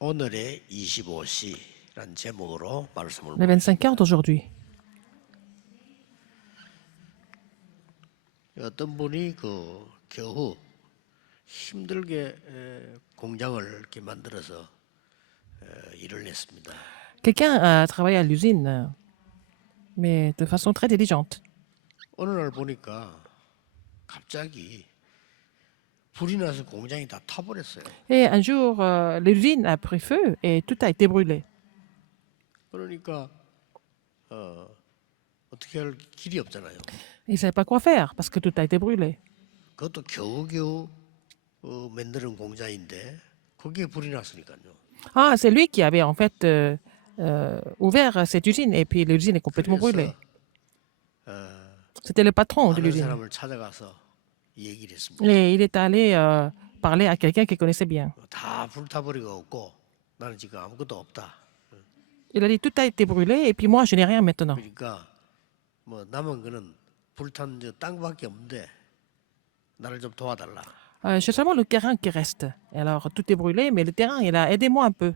오늘의 25시란 제목으로 말씀을 Les 25 heures d'aujourd'hui. 어떤 분이 겨우 힘들게 공장을 이렇게 만들어서 일을 했습니다. Quelqu'un a travaillé à l'usine, mais de façon très diligente. 어느 날 보니까 갑자기 불이 나서 공장이 다 타버렸어요. Et un jour, l'usine a pris feu et tout a été brûlé. 그러니까 어떻게 할 길이 없잖아요. Ils ne savaient pas quoi faire parce que tout a été brûlé. 그것도 겨우겨우 만드는 공장인데 거기에 불이 났으니까요. Ah, c'est lui qui avait en fait ouvert cette usine et puis l'usine est complètement brûlée. C'était le patron de 아는 l'usine. 사람을 찾아가서 얘기를 했습니다. Et il est allé parler à quelqu'un qu'il connaissait bien. 다 불타버리고 없고 나는 지금 아무것도 없다. Il a dit tout a été brûlé et puis moi je n'ai rien maintenant. 그러니까 뭐 남은 거는 불탄 저 땅밖에 없는데 나를 좀 도와달라. J'ai seulement le terrain qui reste. Et alors tout est brûlé, mais le terrain, il a aidé-moi un peu.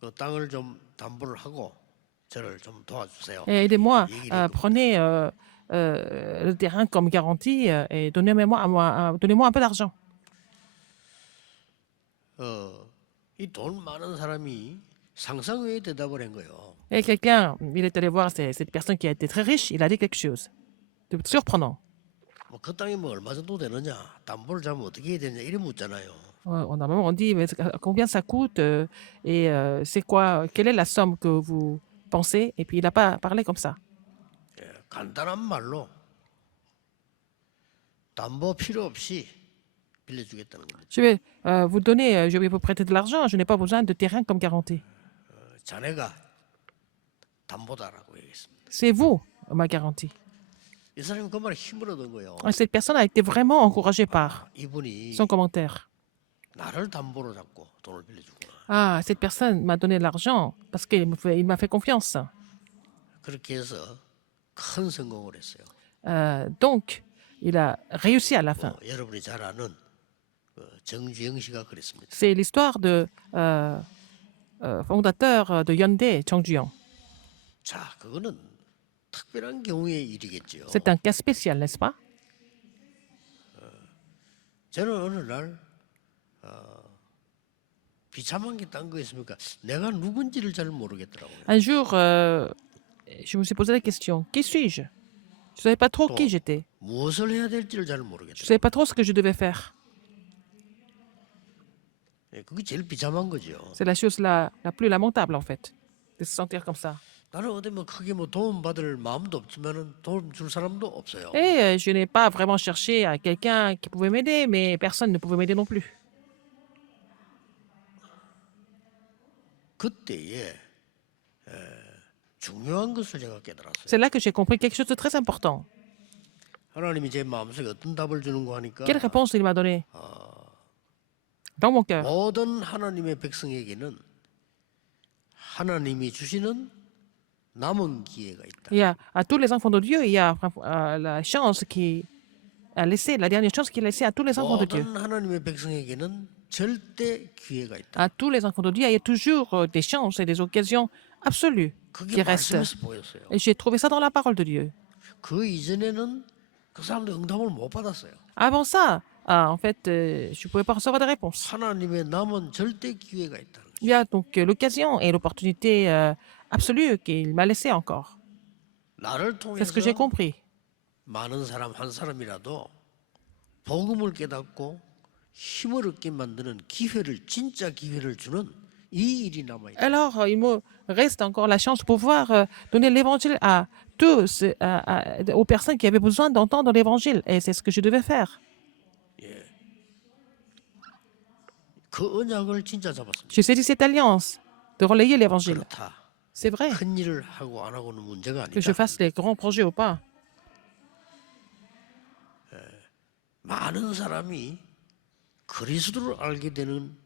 그 땅을 좀 담보를 하고 저를 좀 도와주세요. Et aidez-moi, 얘기를 했고 prenez le terrain comme garantie et donnez-moi un peu d'argent. 이 돈 많은 사람이 상상 외의 대답을 한 거예요. Et quelqu'un, il est allé voir cette personne qui a été très riche, il a dit quelque chose de surprenant. 뭐 그 땅이 뭐 얼마 정도 되느냐, 담보를 잡으면 어떻게 해야 되냐 이래 묻잖아요. Normalement, on dit mais combien ça coûte et c'est quoi, quelle est la somme que vous pensez. Et puis il n'a pas parlé comme ça. 간단한 말로 담보 필요 없이 빌려주겠다는 거죠. Je vais vous donner, je vais vous prêter de l'argent, je n'ai pas besoin de terrain comme garantie. 자네가 담보다라고 얘기했습니다. C'est vous, ma garantie. 이 사람이 그 말에 힘을 얻은 거예요. Cette personne a été vraiment encouragée par 이분이 son commentaire. 나를 담보로 잡고 돈을 빌려주구나. Ah, cette personne m'a donné de l'argent parce qu'il il m'a fait confiance. 그렇게 해서 큰 성공을 했어요. Donc, il a réussi à la fin. 여러분이 잘 아는 정주영 씨가 그랬습니다. C'est l'histoire de fondateur de Hyundai, Chang Jiang. 자, 그거는 특별한 경우의 일이겠죠. C'est un cas spécial, n'est-ce pas? 저는 어느 날 비참한 게 딴 거 있습니까? 내가 누군지를 잘 모르겠더라고요. Un jour, je me suis posé la question, qui suis-je? Je ne savais pas trop qui j'étais. 무엇을 해야 될지를 잘 Je ne 모르겠더라고요. savais pas trop ce que je devais faire. 그게 제일 비참한 거죠. C'est la chose la plus lamentable, en fait, de se sentir comme ça. 나는 어디 뭐 크게 뭐 도움 받을 마음도 없지만은 도움 줄 사람도 없어요. Et je n'ai pas vraiment cherché à quelqu'un qui pouvait m'aider, mais personne ne pouvait m'aider non plus. 그때에 중요한 것을 제가 깨달았어요. C'est là que j'ai compris quelque chose de très important. 하나님이 제 마음속에 어떤 답을 주는가 하니까 Quelle réponse il m'a donnée dans mon cœur? 모든 하나님의 백성에게는 하나님이 주시는 남은 기회가 있다. Il y a, à tous les enfants de Dieu, il y a la chance qui a laissé, la dernière chance qu'il a laissée à tous les enfants de Dieu. 모든 하나님의 백성에게는 절대 기회가 있다. À tous les enfants de Dieu, il y a toujours des chances et des occasions absolues qui 그게 restent. 말씀에서 보였어요. Et j'ai trouvé ça dans la parole de Dieu. 그 이전에는 그 사람들 응답을 못 받았어요. Avant ça, en fait, je ne pouvais pas recevoir de réponse. 하나님의 남은 절대 기회가 있다는 거죠. Il y a donc l'occasion et l'opportunité absolue qu'il m'a laissé encore. 나를 C'est ce que j'ai 통해서 compris. 많은 사람 한 사람이라도 복음을 깨닫고 힘을 얻게 만드는 기회를 진짜 기회를 주는 이 일이 남아 있다. Alors, il me reste encore la chance de pouvoir donner l'évangile à tous, aux personnes qui avaient besoin d'entendre l'évangile. Et c'est ce que je devais faire. 그 언약을 진짜 잡았습니다. J'ai saisi cette alliance de relayer l'évangile. 그렇다. C'est vrai 큰 일을 하고 안 하고는 문제가 que je 아니다. fasse les grands projets ou pas. 많은 사람이 그리스도를 알게 되는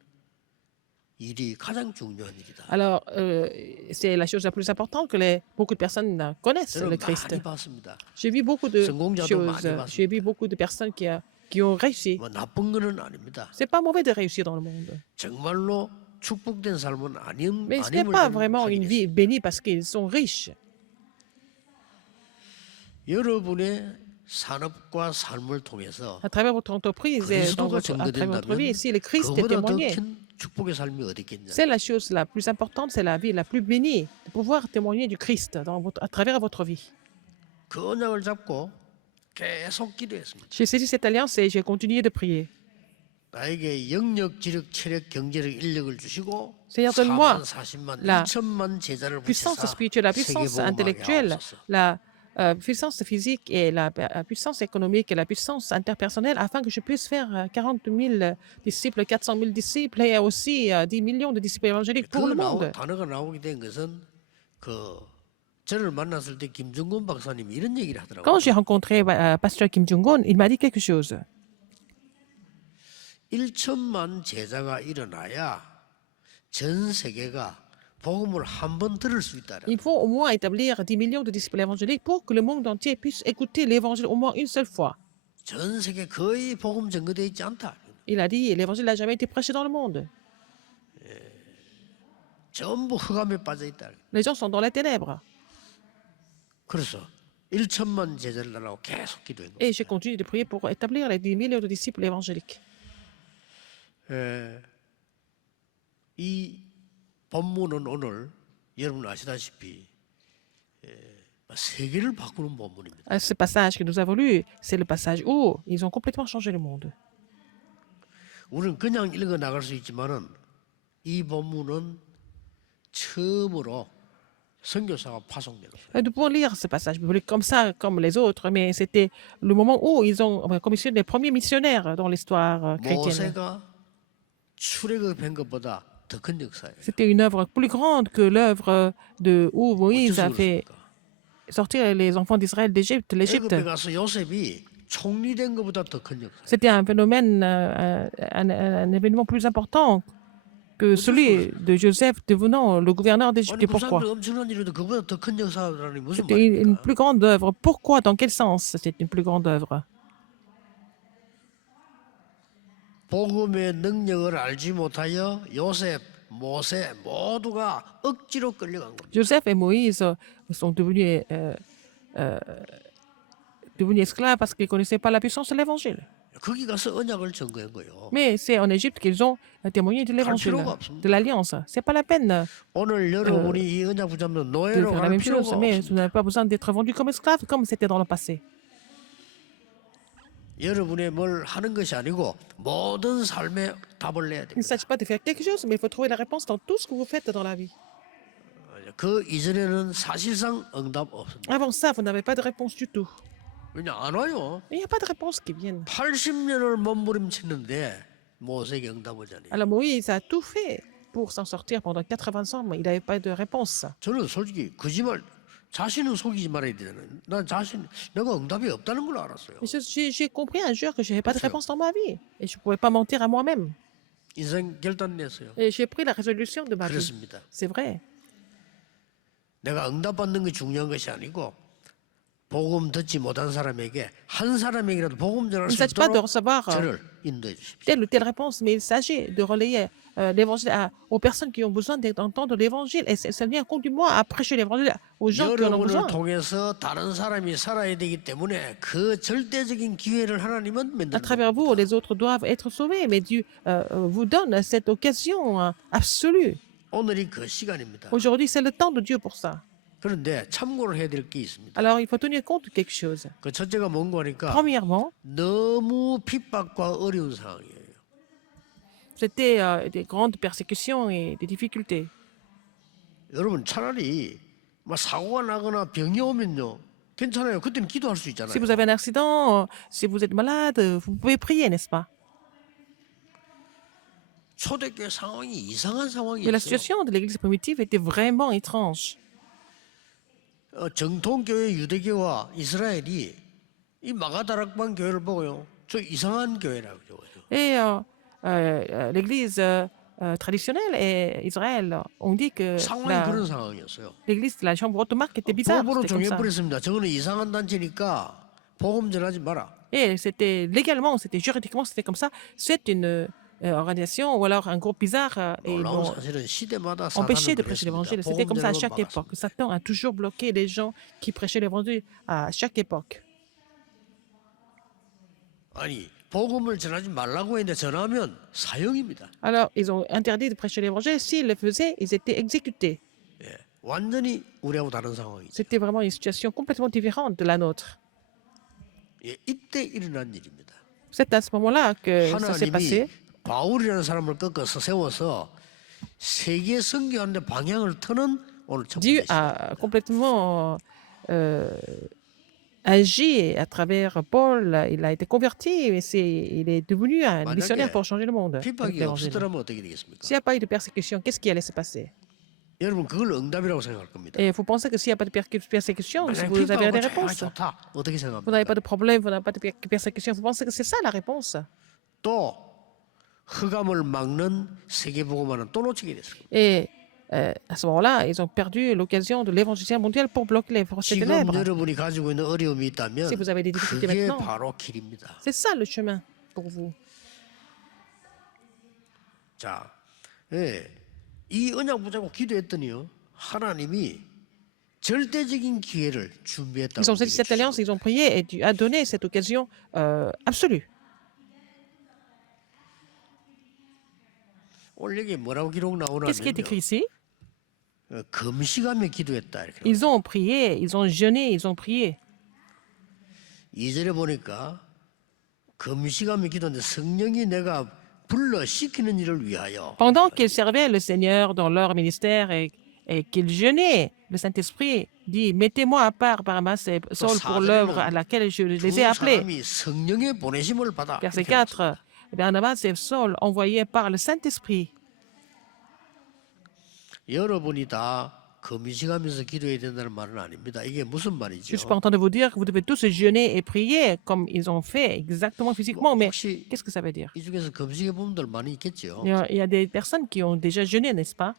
일이 가장 중요한 일이다. Alors, c'est la chose la plus importante que beaucoup de personnes connaissent le 저는 Christ. 많이 봤습니다. J'ai vu beaucoup de 성공자도 choses. 많이 봤습니다. J'ai vu beaucoup de personnes qui ont réussi. 뭐 나쁜 거는 아닙니다. C'est pas mauvais de réussir dans le monde. 정말로 축복된 삶은 Mais ce n'est 아님을 pas 저는 vraiment une vie 확인했습니다. bénie parce qu'ils sont riches. 여러분의 산업과 삶을 통해서 À travers votre entreprise et 그리스도가 à travers votre vie, 증거된다면 si le Christ est 그보다 더 témoigné, 큰 축복의 삶이 어디 있겠냐. c'est la chose la plus importante, c'est la vie la plus bénie, de pouvoir témoigner du Christ à travers votre vie. 그 언약을 잡고 계속 기도했습니다. J'ai saisi cette alliance et j'ai continué de prier. 나에게 영력, 지력, 체력, 경제력, 인력을 주시고 Seigneur, donne-moi 4만, 40만, la 1천만 제자를 puissance 붙여서 spirituelle, la puissance 세계복음하게 intellectuelle, 하옵소서. la puissance physique et la puissance économique et la puissance interpersonnelle afin que je puisse faire 40 000 disciples, 400 000 disciples et aussi 10 millions de disciples évangéliques pour 그 le monde. 단어가 나오게 된 것은 그 저를 만났을 때 김정곤 박사님이 이런 얘기를 Quand 하더라고요. j'ai rencontré Pasteur Kim Jong-un, il m'a dit quelque chose. 1천만 제자가 일어나야 전 세계가 복음을 한 번 들을 수 있다. Il faut au moins établir 10 millions de disciples évangéliques pour que le monde entier puisse écouter l'évangile au moins une seule fois. 전 세계 거의 복음 전거되어 있지 않다. Il a dit, l'évangile n'a jamais été prêché dans le monde. 전부 흑암에 빠져 있다. Les gens sont dans les ténèbres. 그래서 1천만 제자를 달라고 계속 기도한 거예요. Et j'ai continué de prier pour établir les 10 millions de disciples évangéliques. 이 본문은 오늘 여러분 아시다시피 세계를 바꾸는 본문입니다. Ce passage que nous avons lu, c'est le passage où ils ont complètement changé le monde. 우리는 그냥 읽어 나갈 수 있지만은 이 본문은 처음으로 선교사가 파송되었어요. Nous pouvons lire ce passage biblique comme ça, comme les autres, mais c'était le moment où ils ont commissionné les premiers missionnaires dans l'histoire chrétienne. 모세가 출애굽한 것보다 더 큰 역사예요. C'était une œuvre plus grande que l'œuvre de où Moïse a 어쩔 수 fait 그렇습니까? sortir les enfants d'Israël d'Égypte, l'Égypte. 애굽에 가서 요셉이 총리된 것보다 더 큰 역사. C'était un phénomène, un événement plus important que celui de Joseph devenant le gouverneur d'Égypte. 아니 Et 그 pourquoi? 사람들 엄청난 일인데 그보다 더 큰 역사라니 무슨 C'était une 말입니까? plus grande œuvre. Pourquoi? Dans quel sens c'est une plus grande œuvre? 복음의 능력을 알지 못하여 요셉, 모세 모두가 억지로 끌려간 겁니다. Joseph et Moïse sont devenus esclaves parce qu'ils ne connaissaient pas la puissance de l'évangile. 거기 가서 언약을 증거한 거예요. Mais c'est en Égypte qu'ils ont témoigné de l'évangile, 필요가 없습니다. de l'alliance. C'est pas la peine 오늘 여러분이 이 언약 붙잡는 de 노예로 faire la 갈 même chose, 필요가 mais 없습니다. vous n'avez pas besoin d'être vendu comme esclave comme c'était dans le passé. 여러분의 뭘 하는 것이 아니고 모든 삶에 답을 내야 Il ne 됩니다. s'agit pas de faire quelque chose, mais il faut trouver la réponse dans tout ce que vous faites dans la vie. 그 이전에는 사실상 응답 없습니다. Avant ça, vous n'avez pas de réponse du tout. 왜냐 안 와요. Il n'y a pas de réponse qui vienne. 80년을 몸부림치는데 모세에게 응답 오자니. Alors Moïse a tout fait pour s'en sortir pendant 80 ans, mais il n'avait pas de réponse. 저는 솔직히 거짓말 자신은 속이지 말아야 되잖아요. 난 내가 응답이 없다는 걸 알았어요. Mais j'ai compris un jour que je n'avais pas de réponse dans ma vie et je ne pouvais pas mentir à moi-même. 인생 결단 냈어요. Et j'ai pris la résolution de ma vie. 그렇습니다. C'est vrai. 내가 응답받는 게 중요한 것이 아니고 복음 듣지 못한 사람에게 한 사람에게라도 복음 전할 Il ne 수 s'agit pas de 있도록 recevoir 저를 인도해 주십시오. telle ou telle réponse, mais il s'agit de relayer l'évangile aux personnes qui ont besoin d'entendre l'évangile. Et ça vient conduis-moi à prêcher l'évangile aux gens qui en ont 여러분을 besoin. 통해서 다른 사람이 살아야 되기 때문에 그 절대적인 기회를 하나님은 À 만드는 travers vous, les autres doivent être sauvés, mais Dieu vous donne cette occasion absolue. 오늘이 그 시간입니다. Aujourd'hui, c'est le temps de Dieu pour ça. 그런데 참고를 해야 될 게 있습니다. Alors, il faut tenir compte de quelque chose. 그 첫째가 뭔가 하니까 Premièrement, 너무 핍박과 어려운 상황이에요. c'était des grandes persécutions et des difficultés. 여러분 차라리 막 사고가 나거나 병이 오면요 괜찮아요. 그때는 기도할 수 Si 있잖아요. vous avez un accident, si vous êtes malade, vous pouvez prier, n'est-ce pas? 초대교회 상황이 이상한 Mais la 상황이었어요. situation de l'Église primitive était vraiment étrange. 정통교회 유대교와 이스라엘이 이 마가다락방 교회를 보고요. 저 이상한 교회라고 그러죠. Et l'Église traditionnelle et Israël ont dit que 상황이 그런 상황이었어요. l'Église de la chambre automarque était bizarre. 법으로 C'était comme ça. 정해버렸습니다. 저거는 이상한 단체니까 복음 전하지 마라. Et c'était légalement, c'était juridiquement, c'était comme ça. C'est organisation ou alors un groupe bizarre et ils 놀라운 m'ont 사실은 시대마다 empêché 사단은 de prêcher 그랬습니다. l'évangile. C'était 복음 comme ça à 전하면 chaque époque. 막았습니다. Satan a toujours bloqué les gens qui prêchaient l'évangile à chaque époque. 아니 복음을 전하지 말라고 했는데 전하면 사형입니다. Alors, ils ont interdit de prêcher l'évangile. S'ils le faisaient, ils étaient exécutés. 예, 완전히 우리하고 다른 상황이죠. C'était vraiment une situation complètement différente de la nôtre. 예, 이때 일어난 일입니다. C'est à ce moment-là que ça s'est 하나님이 passé. 바울이라는 사람을 꺾어서 세워서 세계 선교하는데 방향을 터는 오늘 첫 Dieu 번째 시간. a complètement agi à travers Paul. Il a été converti et il est devenu un missionnaire pour changer le monde avec 핍박이 l'évangile. 없었더라면 어떻게 되겠습니까? S'il n'y a pas eu de persécution, qu'est-ce qui allait se passer? 여러분 그걸 응답이라고 생각할 겁니다. Et vous pensez que s'il n'y a pas de persécution, 만약 vous avez des 핍박하고 réponses. 좋다 어떻게 Vous n'avez 생각합니까? pas de problème, vous n'avez pas de persécution. Vous pensez que c'est ça la réponse? 또 흑암을 막는 세계복음화는 또 놓치게 됐어요. Et à ce moment-là, ils ont perdu l'occasion de l'évangélisation mondiale pour bloquer les forces 지금 ténèbres. 여러분이 가지고 있는 어려움이 있다면 Si vous avez des difficultés 그게 maintenant, 바로 길입니다. c'est ça le chemin pour vous. 자, 예, 이 언약 붙잡고 기도했더니요 하나님이 절대적인 기회를 준비했다고 Ils ont saisi cette 얘기해 alliance, ils ont prié et Dieu a donné cette occasion absolue. 오늘 여기 뭐라고 기록 Qu'est-ce qui est écrit 나오냐면요 ici? 금식하며 기도했다 이렇게. Ils ont prié, ils ont jeûné, ils ont prié. 2절에 보니까 금식하며 기도했는데 성령이 내가 불러 시키는 일을 위하여 Pendant qu'ils servaient le Seigneur dans leur ministère et qu'ils jeûnaient, le Saint-Esprit dit, mettez-moi à part Barnabas et Saul pour l'œuvre à laquelle je les 두 ai appelés. 사람이 성령의 보내심을 받아. Verset 이렇게 나왔습니다. 4, Barnabas et Saul envoyés par le Saint-Esprit. 여러분이 다 금식하면서 기도해야 된다는 말은 아닙니다. 이게 무슨 Je 말이죠? ne suis pas en train de vous dire que vous devez tous jeûner et prier comme ils ont fait exactement physiquement, mais 혹시 qu'est-ce que ça veut dire? 이 중에서 금식해 본 분들 많이 있겠죠. Il y a des personnes qui ont déjà jeûné, n'est-ce pas?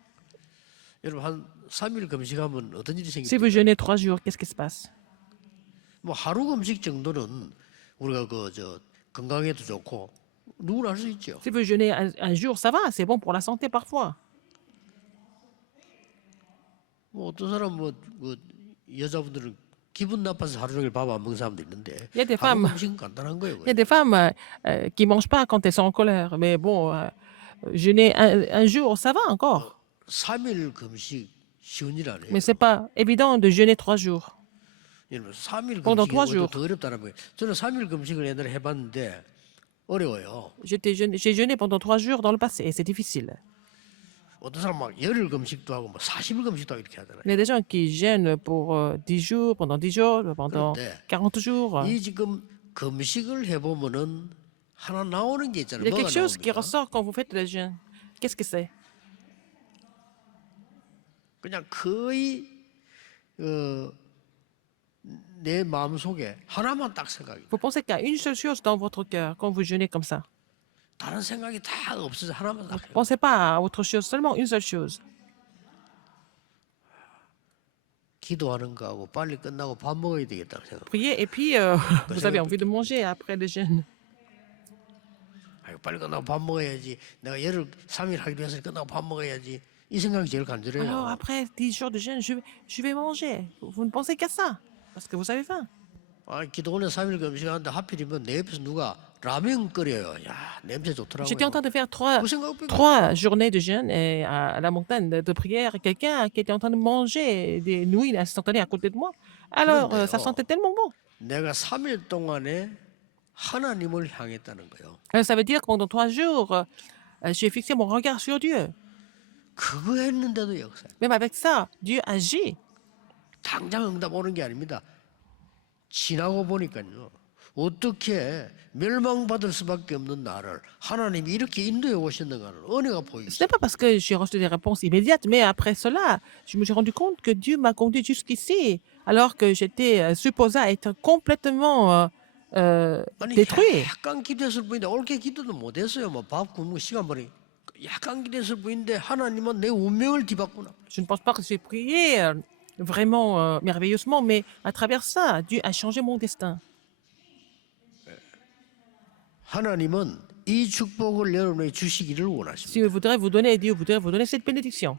여러분 한 3일 금식하면 어떤 일이 Si 생깁니까? vous jeûnez 3 jours, qu'est-ce qui se passe? 뭐 하루 금식 정도는 우리가 건강에도 좋고 누구나 할 수 있죠. Si vous jeûnez un jour, ça va, c'est bon pour la santé parfois. 뭐 어떤 사람 여자분들은 기분 나빠서 하루 종일 밥 안 먹는 사람도 있는데 Il y a des 하루 femmes, 금식은 간단한 거예요. il y a des femmes qui ne mangent pas quand elles sont en colère, mais bon, jeûner un jour, ça va encore. 3일 금식 쉬운 일 아니에요. Mais c'est pas évident de jeûner 3 jours. 여러분 3일 pendant 금식이 3 오히려 jours. 더 어렵다는 거예요. 저는 3일 금식을 옛날에 해봤는데 어려워요. J'ai jeûné pendant 3 jours dans le passé et c'est difficile. 어떤 사람 막 열흘 금식도 하고 뭐 40일 금식도 하고 이렇게 하잖아요. Il y a des gens qui jeûnent pour 10 jours, pendant 10 jours, pendant 그런데 40 jours. 이 지금 금식을 해보면은 하나 나오는 게 있잖아요. Il y a 뭐가 quelque chose qui 나옵니까? ressort quand vous faites le jeûne. Qu'est-ce que c'est? 그냥 거의 내 마음속에 하나만 딱 생각이. Vous pensez qu'il y a une seule chose dans votre cœur quand vous jeûnez comme ça. 다른 생각이 다 없어서 하나만 딱. Pensez pas à autre chose, seulement une seule chose. 기도하는 거하고 빨리 끝나고 밥 먹어야 되겠다는 생각. Priez et puis vous avez envie de manger après le jeûne. 아이고, 빨리 끝나고 밥 먹어야지. 내가 열흘 3일 하기로 해서 끝나고 밥 먹어야지. 이 생각이 제일 간절해요. Alors après 10 jours de jeûne, je vais manger. Vous ne pensez qu'à ça parce que vous avez faim. 아, 기도원에 3일 금식하는데 하필이면 내 옆에서 누가 라면 끓여요. 야, 냄새 좋더라고요. J'étais en train de faire 3 그 생각밖에 3 journées de jeûne et à la montagne de prière, quelqu'un qui était en train de manger des nouilles instantanées à côté de moi. Alors, ça sentait tellement bon. 내가 3일 동안에 하나님을 향했다는 거예요. Ça veut dire que pendant 3 jours, j'ai fixé mon regard sur Dieu. 그거 했는데도 역사. Même avec ça, Dieu agit. 당장 응답 오는 게 아닙니다. 지나고 보니까요. 어떻게 멸망받을 수밖에 없는 나를 하나님이 이렇게 인도해 오셨는가는 은혜가 Ce 보이죠. n'est pas parce que j'ai reçu des réponses immédiates, mais après cela, je me suis rendu compte que Dieu m'a conduit jusqu'ici, alors que j'étais supposé être complètement 아니 détruit. 약간 기도했을 뿐인데 옳게 기도도 못했어요. 뭐 밥 굶고 시간 버리. 약간 기도했을 뿐인데 하나님은 내 운명을 뒤바꾸나. Je ne pense pas que j'ai prié vraiment merveilleusement, mais à travers ça, Dieu a changé mon destin. 하나님은 이 축복을 여러분에게 주시기를 Si 원하십니다. Dieu voudrait vous donner, Dieu voudrait vous donner cette bénédiction.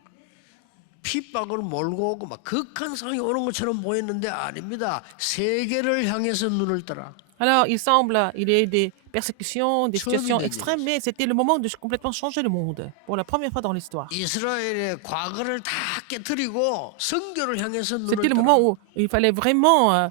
핍박을 몰고 오고 막 극한 상황이 오는 것처럼 보였는데 아닙니다. 세계를 향해서 눈을 떠라. Alors, il semble, il y a eu des persécutions, des Chose situations de extrêmes, mais c'était le moment de complètement changer le monde, pour la première fois dans l'histoire. 이스라엘의 과거를 다 깨뜨리고 성교를 향해서 눈을 C'était le 떠라. moment où il fallait vraiment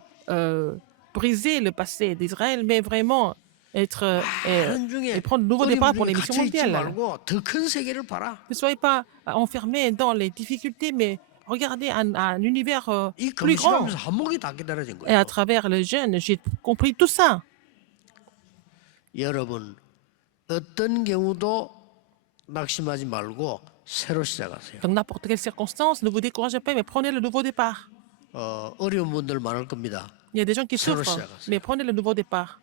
briser le passé d'Israël, mais vraiment être 다른 중에 et prendre de nouveaux départs pour les 어려움에 missions 갇혀 있지 mondiales. 말고 더 큰 세계를 봐라. Ne soyez pas enfermés dans les difficultés, mais regardez un univers 이 plus grand. 금식하면서 한목이 다 깨달아진 Et à 거예요. travers le jeûne, j'ai compris tout ça. 여러분 어떤 경우도 낙심하지 말고 새로 시작하세요. Dans n'importe quelle circonstance, ne vous découragez pas, mais prenez le nouveau départ. 어려운 분들 많을 겁니다. Il y a des gens qui 새로 souffrent, 시작하세요. mais prenez le nouveau départ.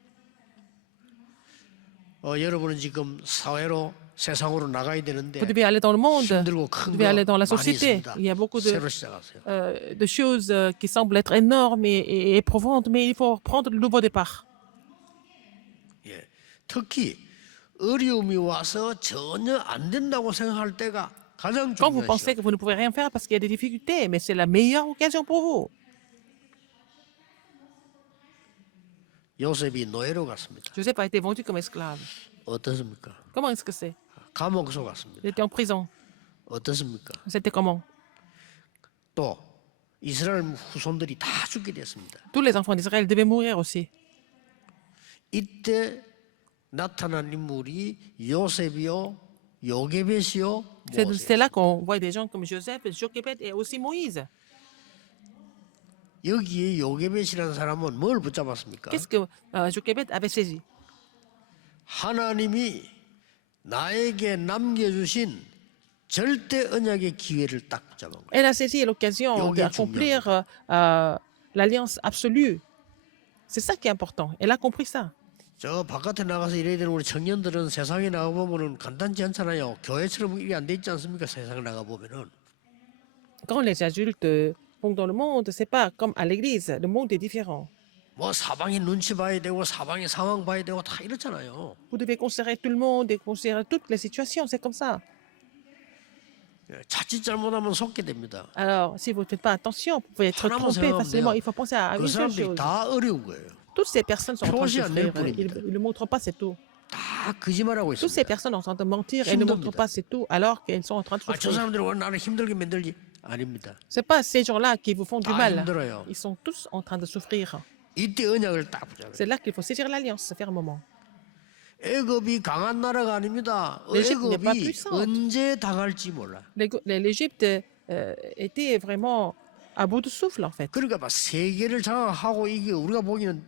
여러분은 지금 사회로 세상으로 나가야 되는데 Vous devez aller dans le monde, 힘들고 vous 큰 devez 거 aller dans la 많이 société. 있습니다. Il y a beaucoup 새로 시작하세요. de choses qui semblent être énormes et éprouvantes, mais il faut prendre le nouveau départ. 예. 특히 어려움이 와서 전혀 안 된다고 생각할 때가 가장 Quand vous 중요한 pensez 시간. que vous ne pouvez rien faire parce qu'il y a des difficultés, mais c'est la meilleure occasion pour vous. 요셉이 노예로 갔습니다. Joseph a été vendu comme esclave. 어떻습니까? Comment est-ce que c'est? 감옥소 갔습니다. Il était en prison. 어떻습니까? C'était comment? 또 이스라엘 후손들이 다 죽게 됐습니다. Tous les enfants d'Israël devaient mourir aussi. 이때 나타난 인물이 요셉이요, 요게벳이요, C'est 모세. là qu'on voit des gens comme Joseph, Jochebed et aussi Moïse. 여기에 요게벳이라는 사람은 뭘 붙잡았습니까? Qu'est-ce que Jochebed avait saisi? 하나님이 나에게 남겨주신 절대 언약의 기회를 딱 붙잡은 거예요. Elle a saisi l'occasion Yoga d'accomplir l'alliance absolue. C'est ça qui est important. Elle a compris ça. 저 바깥에 나가서 일해야 되는 우리 청년들은 세상에 나가보면 간단치 않잖아요. 교회처럼 일이 안 돼 있지 않습니까? 세상에 나가보면은. Quand les adultes vont dans le monde, c'est pas comme à l'église. Le monde est différent. 뭐 사방에 눈치 봐야 되고 사방에 상황 봐야 되고 다 이렇잖아요. Vous devez considérer tout le monde et considérer toutes les situations. C'est comme ça. 예, 자칫 잘못하면 속게 됩니다. Alors, si vous ne faites pas attention, vous pouvez être 하나만 trompé 생각하면 facilement. 돼요. Il faut penser à 그 une seule 사람들이 chose. 다 어려운 거예요. Toutes ces personnes sont en train de 표시 안 낼 souffrir. Ils 뿐입니다. ne montrent pas, c'est tout. 다 거짓말하고 Toutes ces 있습니다. personnes sont en train de mentir et ne montrent 힘듭니다. pas, c'est tout, alors qu'elles sont en train de 아, 저 souffrir. 사람들이 왜 나를 힘들게 만들지? 아닙니다. C'est pas ces gens-là qui vous font du 다 mal. 힘들어요. Ils sont tous en train de souffrir. 이때 언약을 딱 붙잡아요. C'est là qu'il faut saisir l'alliance, ça fait un moment. 애굽이 강한 나라가 아닙니다. l'Égypte n'est pas 애굽이 puissante. 언제 당할지 몰라. L'Égypte était vraiment à bout de souffle, en fait. 그러니까 막 세계를 장악하고 이게 우리가 보기에는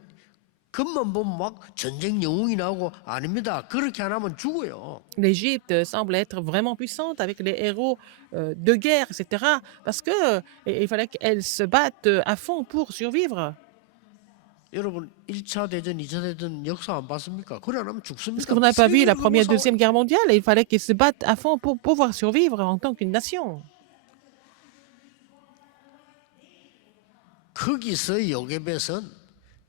겉만 보면 막 전쟁 영웅이 나오고 아닙니다. 그렇게 안 하면 죽어요. L'Égypte semble être vraiment puissante avec les héros de guerre, etc. Parce que il fallait qu'elles se battent à fond pour survivre. 여러분 1차 대전, 2차 대전 역사 안 봤습니까? 그래 안 하면 죽습니다. Est-ce que vous n'avez pas vu la 세계를 première, 그거 싸워- deuxième guerre mondiale? Il fallait qu'ils se battent à fond pour pouvoir survivre en tant qu'une nation. 거기서 요게벳은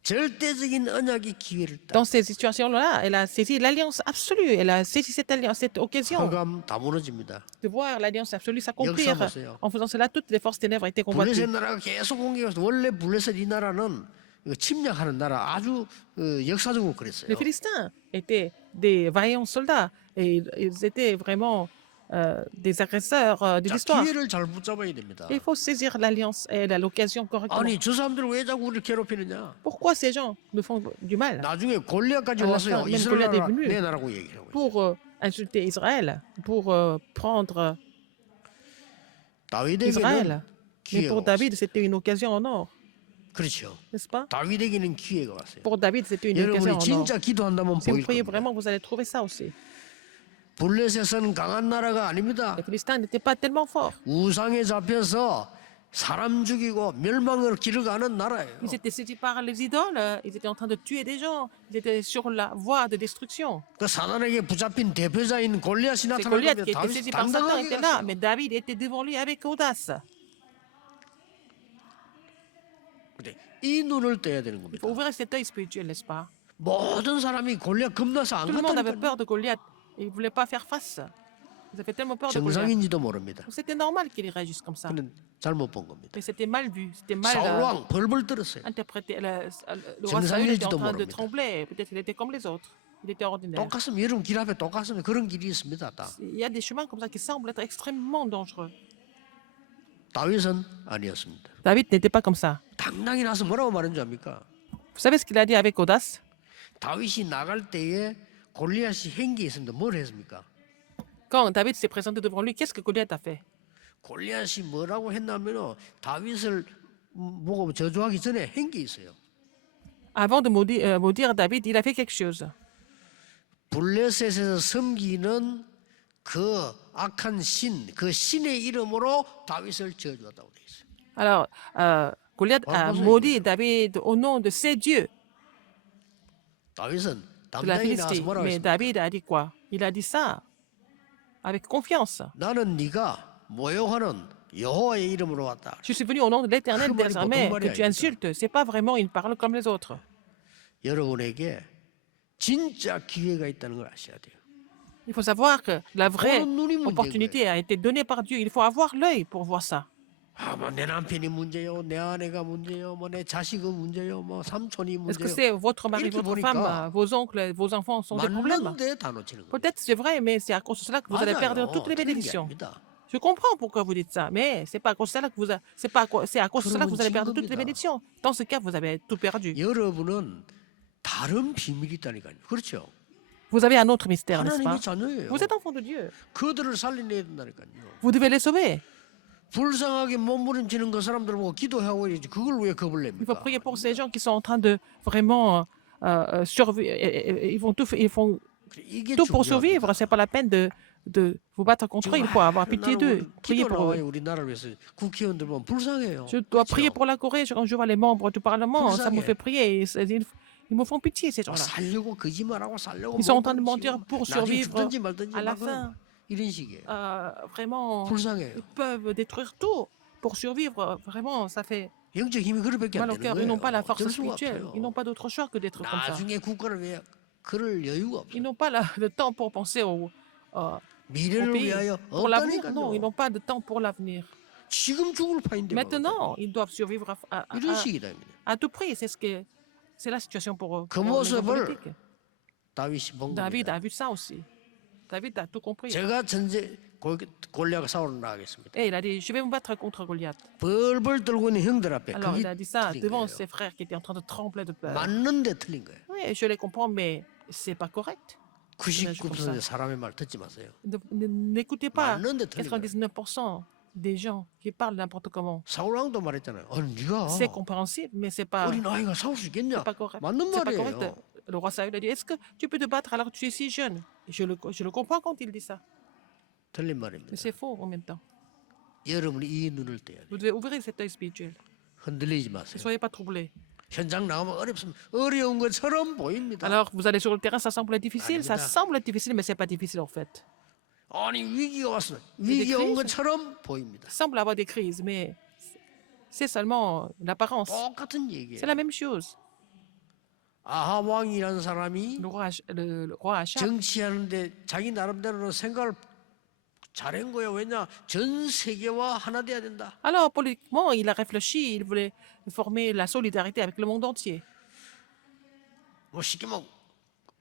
절대적인 언약의 기회를 딱 Dans ces situations-là, elle a saisi l'alliance absolue. Elle a saisi cette alliance, cette occasion 허감 다 무너집니다. de voir l'alliance absolue s'accomplir. 역사 보세요. En faisant cela, toutes les forces ténèbres étaient combattues. 블레셋 나라가 계속 공격해서 원래 블레셋 이 나라는 이거 침략하는 나라 아주 역사적으로 그랬어요. Les Philistins étaient des vaillants soldats et ils étaient vraiment des agresseurs de 자, l'histoire. 기회를 잘 붙잡아야 됩니다. Il faut saisir l'alliance et l'occasion correctement. 아니 저 사람들 왜 자꾸 우리를 괴롭히느냐? Pourquoi ces gens nous font du mal 나중에 골리앗까지 à la 와서요. fin, même 이스라엘 Goliath est 나라 venu 내 나라고 얘기하고 있어요. pour insulter Israël, pour prendre 다윗에게는 Israël. Mais 기회가 pour 왔어요. David, c'était une occasion en or, 그렇죠. n'est-ce pas? 다윗에게는 기회가 왔어요. Pour David, c'était une occasion 여러분이 en or. 진짜 기도한다면 Si vous 보일 priez 겁니다. vraiment, vous allez trouver ça aussi. 블레셋은 강한 나라가 아닙니다. Les Philistins n'étaient pas tellement forts. 우상에 잡혀서 사람 죽이고 멸망으로 길을 가는 나라예요. Ils étaient saisis par les idoles, ils étaient en train de tuer des gens, ils étaient sur la voie de destruction. 그 사단에게 붙잡힌 대표자인 골리앗이 C'est 나타나면 Goliath qui était 다윗이 saisi par Satan 당당하게 était là, 갔어요. mais David était devant lui avec audace. 근데 이 눈을 떠야 되는 Il 겁니다. faut ouvrir cet œil spirituel, n'est-ce pas? 모든 사람이 골리앗 겁나서 안 Tout le monde avait 갔다니까요. peur de Goliath. Et ils ne voulaient pas faire face. Ils avaient tellement peur de Goliath. 정상인지도 모릅니다. Donc, c'était normal qu'il réagisse comme ça. 그는 잘못 본 겁니다. Mais c'était mal vu. C'était mal 사울 왕 벌벌 떨었어요. interprété. Le roi Saül était en 정상일지도 train de 모릅니다. trembler. Peut-être qu'il était comme les autres. Il était ordinaire. 똑같으면 여러분 길 앞에 똑같으면 그런 길이 있습니다. 다. Il y a des chemins comme ça qui semblent être extrêmement dangereux. 다윗은 아니었습니다. David n'était pas comme ça. 당당히 나서 뭐라고 말한 줄 압니까? Vous savez ce qu'il a dit avec audace? 다윗이 나갈 때에 골리앗이 행기에 있습니다. 뭘 했습니까? Quand David s'est présenté devant lui, qu'est-ce que Goliath a fait? 골리앗이 뭐라고 했냐면 다윗을 보고 저주하기 전에 행기 있어요. Avant de maudire David, il a fait quelque chose. 블레셋에서 섬기는 그 악한 그 신의 이름으로 다윗을 저주했다고 돼 있어요. Alors, Goliath a maudit David au nom de ses dieux 다윗은 de la 당당히 나와서 Philistie. 뭐라고 Mais 했습니까? David a dit quoi? Il a dit ça avec confiance. 나는 네가 모욕하는 여호와의 이름으로 왔다. Je suis venu au nom de l'Éternel 그 말이 désormais 보통 que 말이 tu 아닙니다. insultes. C'est pas vraiment une parole comme les autres. 여러분에게 진짜 기회가 있다는 걸 아셔야 돼요. Il faut savoir que la vraie 보는 눈이 문제인 opportunité a été donnée par Dieu. Il faut avoir l'œil pour voir ça. 뭐 내 남편이 문제요, 내 아내가 문제요, 뭐 내 자식은 문제요, 뭐 삼촌이 Est-ce que 문제요. c'est votre mari, 이렇게 votre 보니까 femme, vos oncles, vos enfants sont des problèmes? 맞는데 다 놓치는 거예요. Peut-être c'est vrai, mais c'est à cause de cela que vous allez perdre 맞아요. toutes les 틀린 게 bénédictions. 아닙니다. Je comprends pourquoi vous dites ça, mais c'est pas à cause de cela que c'est à cause de cela que vous allez perdre toutes les 그러면 bénédictions. Dans ce cas, vous avez tout perdu. 여러분은 다른 비밀이 있다니까요. 그렇죠? Vous avez un autre mystère, n'est-ce pas? 하나님의 자녀예요. Vous êtes enfant de Dieu. 그들을 살려내야 된다니까요. Vous devez les sauver. 불쌍하게 몸부림치는 그 사람들 보고 기도하고 이러지. 그걸 왜 겁을 Il faut 냅니까? prier pour ces gens qui sont en train de vraiment survivre. Ils font 이게 tout pour 중요합니다. survivre. C'est pas la peine de vous battre contre eux. Il faut avoir pitié d'eux. Prier pour eux. 우리나라를 위해서 국회의원들 보면 불쌍해요. Je dois 그렇죠? prier pour la Corée. Quand je vois les membres du Parlement, ça me 불쌍해. fait prier. Ils me font pitié, ces 뭐 gens-là. 살려고 거짓말하고 살려고 Ils sont en train de 몸부림치고 mentir pour 나중에 survivre. 죽든지 말든지 À la 막 fin, 이런 식이에요. vraiment, 불쌍해요. ils peuvent détruire tout pour survivre. Vraiment, ça fait 영적 힘이 그렇게밖에 안 mal au 되는 cœur. 거예요. Ils n'ont pas la force 어쩔 수가 spirituelle. 없어요. Ils n'ont pas d'autre choix que d'être comme ça. 나중에 국가를 위해 그럴 여유가 Ils 없어요. n'ont pas le temps pour penser au 미래를 pays. 위하여 Pour l'avenir, non, ils 없다니까요. n'ont pas de temps pour l'avenir. 지금 죽을 판인데 Maintenant, ils doivent survivre 이런 식이다. à tout prix. C'est la situation pour eux. 그 pour les hommes 모습을 politiques. 다윗이 본 David 겁니다. a vu ça aussi. David a tout compris. 제가 골리앗과 싸우러 나가겠습니다. Et il a dit, je vais me battre contre Goliath. 벌벌 떨고 있는 형들 앞에 Alors 그게 il a dit ça 틀린 devant 거예요. ses frères qui étaient en train de trembler de peur. 맞는데 틀린 거예요. Oui, je les comprends, mais c'est pas correct. 99%의 사람의 말 듣지 마세요. N'écoutez pas 맞는데 틀린 거예요. 99% des gens qui parlent n'importe comment. 사울 왕도 말했잖아요. 아니 네가 C'est compréhensible, mais c'est pas, 어린 아이가 싸울 수 있겠냐? pas correct. 맞는 C'est pas correct. 말이에요. Le roi Saül a dit, est-ce que tu peux te battre alors que tu es si jeune? Et je le comprends quand il dit ça. 틀린 Mais 말입니다. c'est faux en même temps. 여러분이 이 눈을 떼야 돼요. Vous devez ouvrir cet œil spirituel. 흔들리지 Ne 마세요. soyez pas troublés. 현장 나가면 어려운 것처럼 보입니다. Alors, vous allez sur le terrain, ça semble être difficile. Ça 아닙니다. semble être difficile, mais c'est pas difficile en fait. 아니 위기가 왔어. des 위기 온 crises? 것처럼 보입니다. Ça semble avoir des crises, mais c'est seulement l'apparence. 똑같은 얘기예요. C'est la même chose. 아합 왕이라는 사람이 Le roi Achab, 정치하는데 자기 나름대로는 생각을 잘한 거예요. 왜냐? 전 세계와 하나 돼야 된다. alors politiquement, il a réfléchi, il voulait former la solidarité avec le monde entier. 뭐 쉽게 막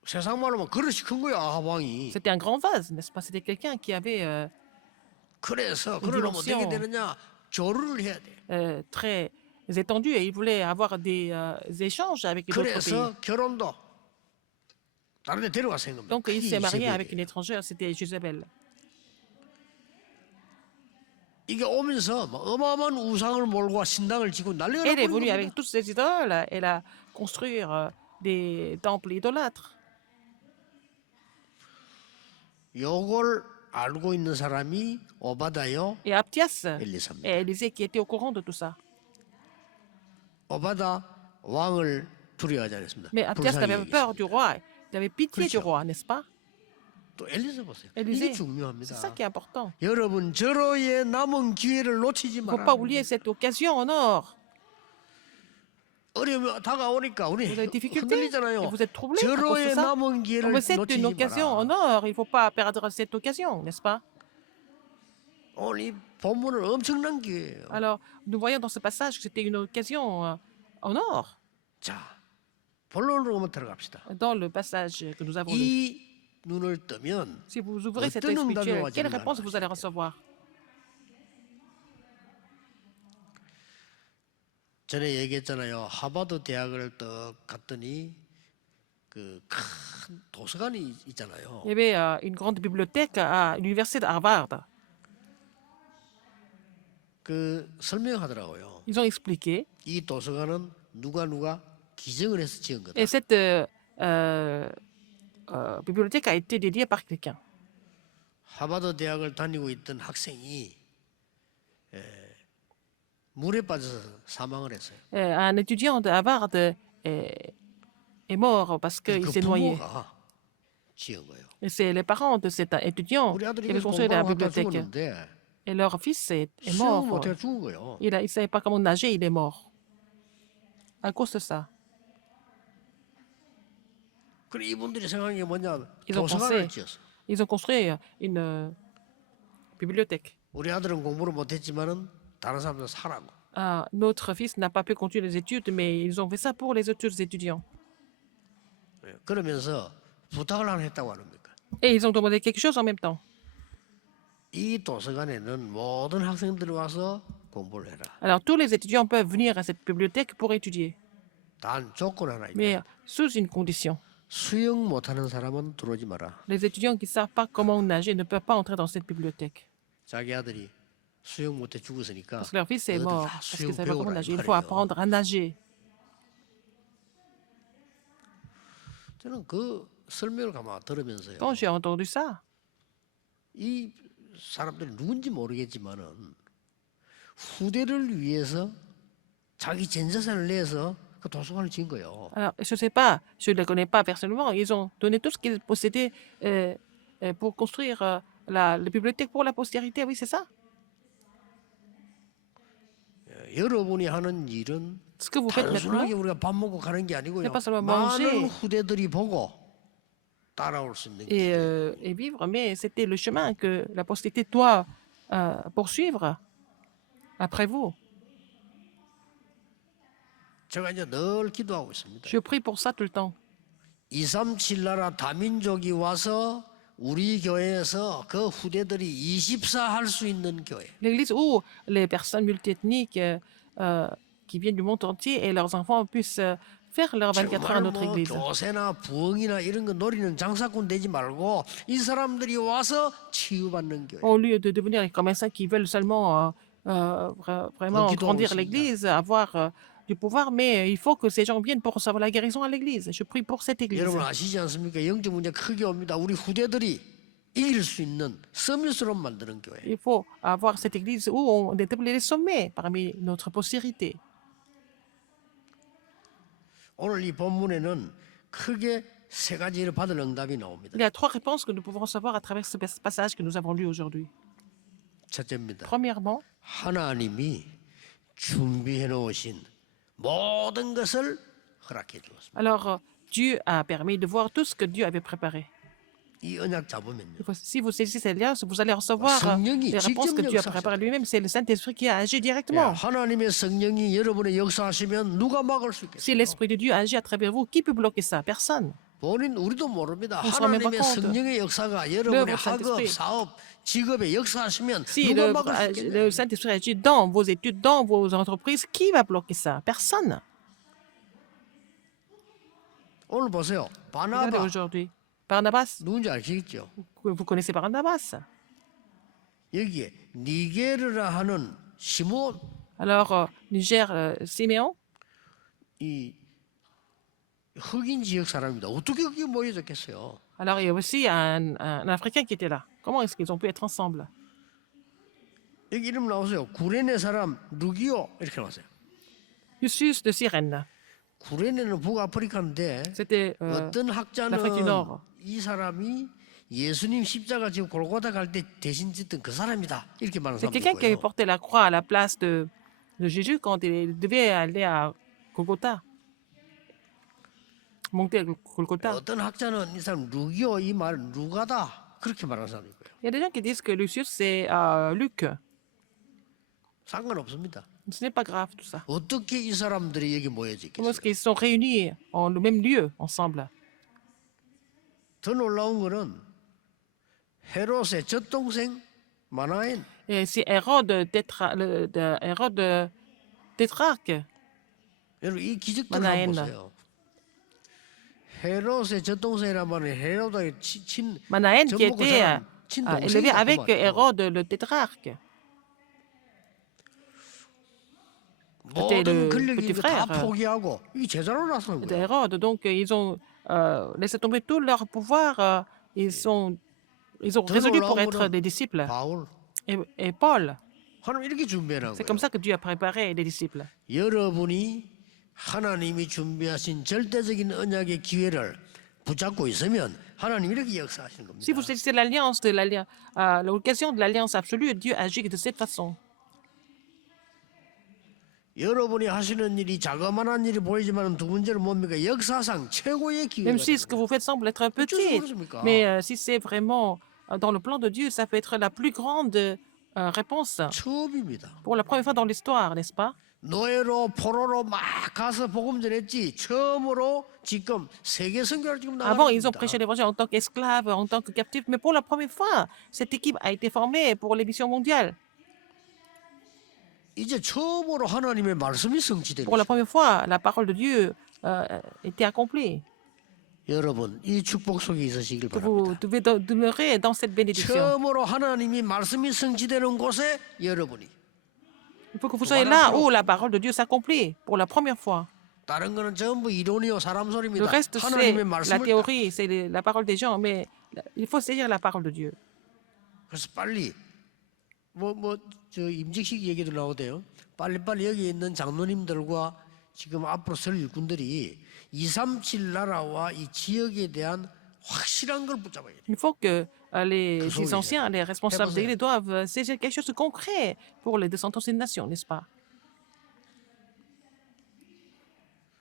세상 말로 막 그릇이 큰 거야 아합 왕이. C'était un grand vase, n'est-ce pas? C'était quelqu'un qui avait 그래서 une 그러려면 어떻게 dimension. 되느냐? 조르를 해야 돼. très étendu et il voulait avoir des échanges avec d'autres pays. 그래서 결혼도 다른 데 데려가서 한 겁니다. Donc il 그게 s'est marié avec 이세벨이에요. une étrangère, c'était Jézabel. 이게 오면서 막 어마어마한 우상을 몰고 와 신당을 지고 난리가 Elle est 나버린 venue 겁니다. avec toutes ses idoles, elle a construit des temples idolâtres. 요걸 알고 있는 사람이 오바다요, Et Abdias 엘리사입니다. et Élisée qui étaient au courant de tout ça. 오바다 왕을 두려워하지 않았습니다. Mais Abdias 불쌍히 avait peur 여겼습니다. du roi, il avait pitié du 그렇죠. roi, n'est-ce pas? 또 엘리사 보세요. Élisée, 이게 중요합니다. c'est ça qui est important. 여러분 절호의 남은 기회를 놓치지 Il ne faut 말아야 pas oublier cette occasion en or. 어려움이 다가오니까 우리 Vous avez des difficultés et 흔들리잖아요. vous êtes troublé à cause de 절호의 ça. 남은 기회를 Mais c'est une 놓치지 occasion en 마라. or. Il ne faut pas perdre cette occasion, n'est-ce pas? 오늘 이 본문은 엄청난 기회예요. Alors, nous voyons dans ce passage que c'était une occasion en or. 자, 본론으로 한번 들어갑시다. Dans le passage que nous avons lu. 이 눈을 뜨면 Si vous ouvrez cet 어떤 œil 응답이 spirituel, 와지는가 quelle réponse vous allez 하실게요. recevoir? 전에 얘기했잖아요. 하버드 대학을 딱 갔더니 그 큰 도서관이 있잖아요. Il y avait une grande bibliothèque à l'université de Harvard. 그 설명하더라고요. Ils ont expliqué. 이 도서관은 누가 기증을 해서 지은 거다. Et cette bibliothèque a été dédiée par quelqu'un. 하버드 대학을 다니고 있던 학생이 물에 빠져서 사망을 했어요. Un étudiant de Harvard est mort parce 그 qu'il s'est noyé. 부모가 지은 거예요. Et c'est les parents de cet étudiant 우리 아들이 qui avaient 계속 construit la 공부하고 하다 bibliothèque. 죽었는데 Et leur fils est 수영 mort. 못해 죽은 거예요. Il ne savait pas comment nager, il est mort. À cause de ça. 그래 이분들이 생각한 게 뭐냐? Ils ont 도서관을 pensé. 지었어. Ils ont construit une bibliothèque. 우리 아들은 공부를 못했지만은 다른 사람들 사라고. Notre fils n'a pas pu continuer les études, mais ils ont fait ça pour les autres étudiants. 그러면서 부탁을 하나 했다고 합니까? Et ils ont demandé quelque chose en même temps. 이 도서관에는 모든 학생들이 와서 공부를 해라. Alors, tous les étudiants peuvent venir à cette bibliothèque pour étudier, 단 조건 하나 있다. mais sous une condition. 수영 못하는 사람은 들어오지 마라. Les étudiants qui ne savent pas comment nager ne peuvent pas entrer dans cette bibliothèque. 자기 아들이 수영 못해 죽었으니까 Parce que leur fils est 너희들 mort, 다 parce 수영 qu'ils ne savaient pas comment 배우라 이 nager. Il faut 말이에요. apprendre à nager. 저는 그 설명을 가만 들으면서요. Quand j'ai entendu ça, 이 사람들이 누군지 모르겠지만은 후대를 위해서 자기 전 재산을 내서 그 도서관을 지은 거예요. alors je ne sais pas, je ne les connais pas personnellement, ils ont donné tout ce qu'ils possédaient pour construire la bibliothèque pour la postérité, oui, c'est ça? 여러분이 하는 일은 Ce que vous faites 단순하게 maintenant, 우리가 밥 먹고 가는 게 아니고요. C'est pas seulement 많은 manger. 후대들이 보고 따라올 수 있는 et vivre, mais c'était le chemin que la postérité doit poursuivre après vous. 제가 이제 늘 기도하고 있습니다. Je prie pour ça tout le temps. 237 나라 다민족이 와서 우리 교회에서 그 후대들이 24 할 수 있는 교회. L'église où les personnes multiethniques qui viennent du monde entier et leurs enfants puissent faire leurs 24 heures à 정말 notre 뭐 église. 교세나 부흥이나 이런 거 노리는 장사꾼 되지 말고 이 사람들이 와서 치유받는 교회. Au lieu de devenir les commerçants qui veulent seulement vraiment Qui doit grandir aussi, l'église, avoir du pouvoir, mais il faut que ces gens viennent pour recevoir la guérison à l'église. Je prie pour cette église. 여러분 아시지 않습니까? 영적 문제 크게 옵니다. 우리 후대들이 이길 수 있는 서밋으로 만드는 교회. Il faut avoir cette église où on établit les sommets parmi notre postérité. 오늘 이 본문에는 크게 세 가지를 받을 응답이 나옵니다. Il y a trois réponses que nous pouvons recevoir à travers ce passage que nous avons lu aujourd'hui. 첫째입니다. Premièrement, 하나님이 준비해 놓으신 모든 것을 허락해 주었습니다. alors Dieu a permis de voir tout ce que Dieu avait préparé. 이 언약 잡으면요. Si vous saisissez cette alliance, vous allez recevoir 성령이 les réponses que 직접 Dieu a 역사하셨어요. préparées lui-même. C'est le Saint-Esprit qui a agi 야, directement. 하나님의 성령이 여러분의 역사하시면 누가 막을 수 Si 있겠어요? l'Esprit de Dieu agit à travers vous, qui peut bloquer ça? Personne. 본인 우리도 모릅니다. On se rend même pas 하나님의 compte. 성령의 역사가 여러분의 L'œuvre 학업, Saint-Esprit. 사업, 직업에 역사하시면 Si 누가 le, 막을 수 있겠냐? le Saint-Esprit agit dans vos études, dans vos entreprises, qui va bloquer ça? Personne. 오늘 보세요. Regardez 바나바 aujourd'hui. Barnabas, 누군지 아시겠죠? vous connaissez Barnabas. 여기에 니게르라 하는 시몬 Alors, Niger, Siméon, 이 흑인 지역 사람입니다. 어떻게 그게 모여졌겠어요? alors il y a aussi un Africain qui était là. Comment est-ce qu'ils ont pu être ensemble? 여기 이름 나오세요. 구레네 사람 루기오 이렇게 나왔어요. Lucius de Cyrène. 구레네는 북아프리카인데 C'était 어떤 학자는 l'Afrique du Nord. 이 사람이 예수님 십자가 지고 골고다 갈 때 대신 짓던 그 사람이다 이렇게 말하는 C'est 사람도 quelqu'un qui avait 있고요. porté la croix à la place de Jésus quand il devait aller à Golgotha. monter le Golgotha. 어떤 학자는 이 사람 루기오 이 말 루가다 그렇게 말하는 사람이 있고요. Il y a des gens qui disent que Lucius, c'est Luc. 상관없습니다. Ce n'est pas grave tout ça. 어떻게 이 사람들이 여기 Comment 모여지겠어요? est-ce qu'ils sont réunis en le même lieu, ensemble? 더 놀라운 거는 헤롯의 젖동생 마나엔 Et c'est Hérode, Hérode tétrarque. 여러분 이 기적들 마나엔. 한번 보세요. 헤롯의 젖동생이란 말은 헤롯의 친 Manahen qui 전복을 était 사는 élevé 친동생이라고 avec 말이에요. Hérode le tétrarque. C'était 모든 le 권력이 petit 이거 다 frère 포기하고 이 제자로 나서는 거예요. d'Hérode. Donc, ils ont laissé tomber tout leur pouvoir. Ils ont résolu pour être des disciples. 바울 Et Paul, 하나님 이렇게 준비해놓은 c'est 거예요. comme ça que Dieu a préparé les disciples. 여러분이 하나님이 준비하신 절대적인 언약의 기회를 붙잡고 있으면 하나님 이렇게 역사하시는 Si 겁니다. vous saisissez l'occasion de l'alliance absolue, Dieu agit de cette façon. 여러분이 하시는 일이 자그마한 일이 보이지만 두 번째는 뭡니까? 역사상 최고의 기회가 Même si ce que 됩니다. vous faites semble être petit, mais si c'est vraiment dans le plan de Dieu, ça peut être la plus grande réponse 처음입니다. pour la première fois dans l'histoire, n'est-ce pas? 노예로 포로로 막 가서 복음 전했지 처음으로 지금 세계 선교를 지금 나가는 Avant, ils ont 겁니다. prêché l'évangile en tant qu'esclaves, en tant que captifs, mais pour la première fois, cette équipe a été formée pour les missions mondiales. 이제 처음으로 하나님의 말씀이 성취되는 Pour la 거죠. première fois, la parole de Dieu était accomplie. 여러분 이 축복 속에 있으시길 Que vous 바랍니다. devez demeurer dans cette bénédiction. 처음으로 하나님이 말씀이 성취되는 곳에 여러분이 Il faut que vous soyez là où la parole de Dieu s'accomplit pour la première fois. 다른 거는 전부 이론이요 사람 Le 소리입니다. reste, c'est 하나님의 la 말씀을 théorie, c'est la parole des gens, mais il faut saisir la parole de Dieu. 그래서 빨리 저 임직식 얘기도 나오대요. 빨리빨리 여기 있는 장로님들과 지금 앞으로 설 일꾼들이 237 나라와 이 지역에 대한 확실한 걸 붙잡아야 돼요. Il faut que les sont anciens, les responsables Hébreux. d'église doivent saisir quelque chose de concret pour les descendants des nations, n'est-ce pas?